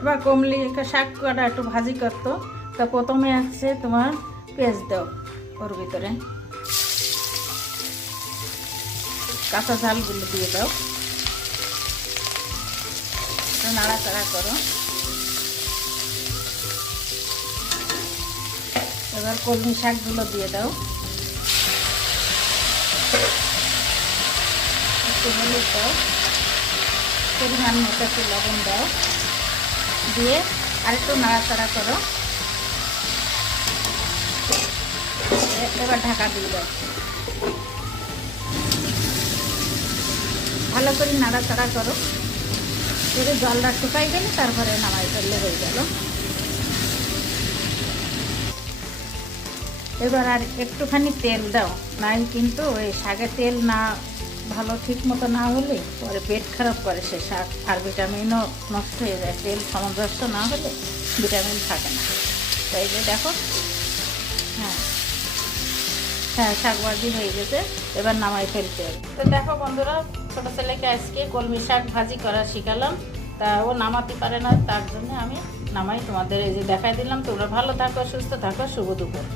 এবার কমলি শাক কটা একটু ভাজি করতো, তা প্রথমে আছে তোমার পেঁয়াজ দাও ওর ভিতরে, কাঁচা ঝালগুলো দিয়ে দাও, নাড়াচাড়া করো। এবার কলমি শাকগুলো দিয়ে দাও, একটু হলুদ দাও, পরিমাণ মতো একটু লবণ দাও, দিয়ে আরেকটু নাড়াচাড়া করো। এবার ঢাকা দিয়ে দাও, ভালো করে নাড়াচাড়া করো। যদি জলটা শুকাই গেলে তারপরে নামাই ফেললে হয়ে গেল। এবার আর একটুখানি তেল দাও, নাই কিন্তু ওই শাকে তেল না ভালো ঠিক মতো না হলে পরে পেট খারাপ করে সে শাক, আর ভিটামিনও নষ্ট হয়ে যায়। তেল সামঞ্জস্য না হলে ভিটামিন থাকে না। তাই যে দেখো, হ্যাঁ হ্যাঁ শাক ভাজি হয়ে গেছে, এবার নামাই ফেলতে হবে। তো দেখো বন্ধুরা, ছোটো ছেলেকে আজকে কলমি শাক ভাজি করা শিখালাম, তা ও নামাতে পারে না, তার জন্য আমি নামাই তোমাদের এই যে দেখাই দিলাম। তোমরা ভালো থাকো, সুস্থ থাকো, শুভ দুপুর।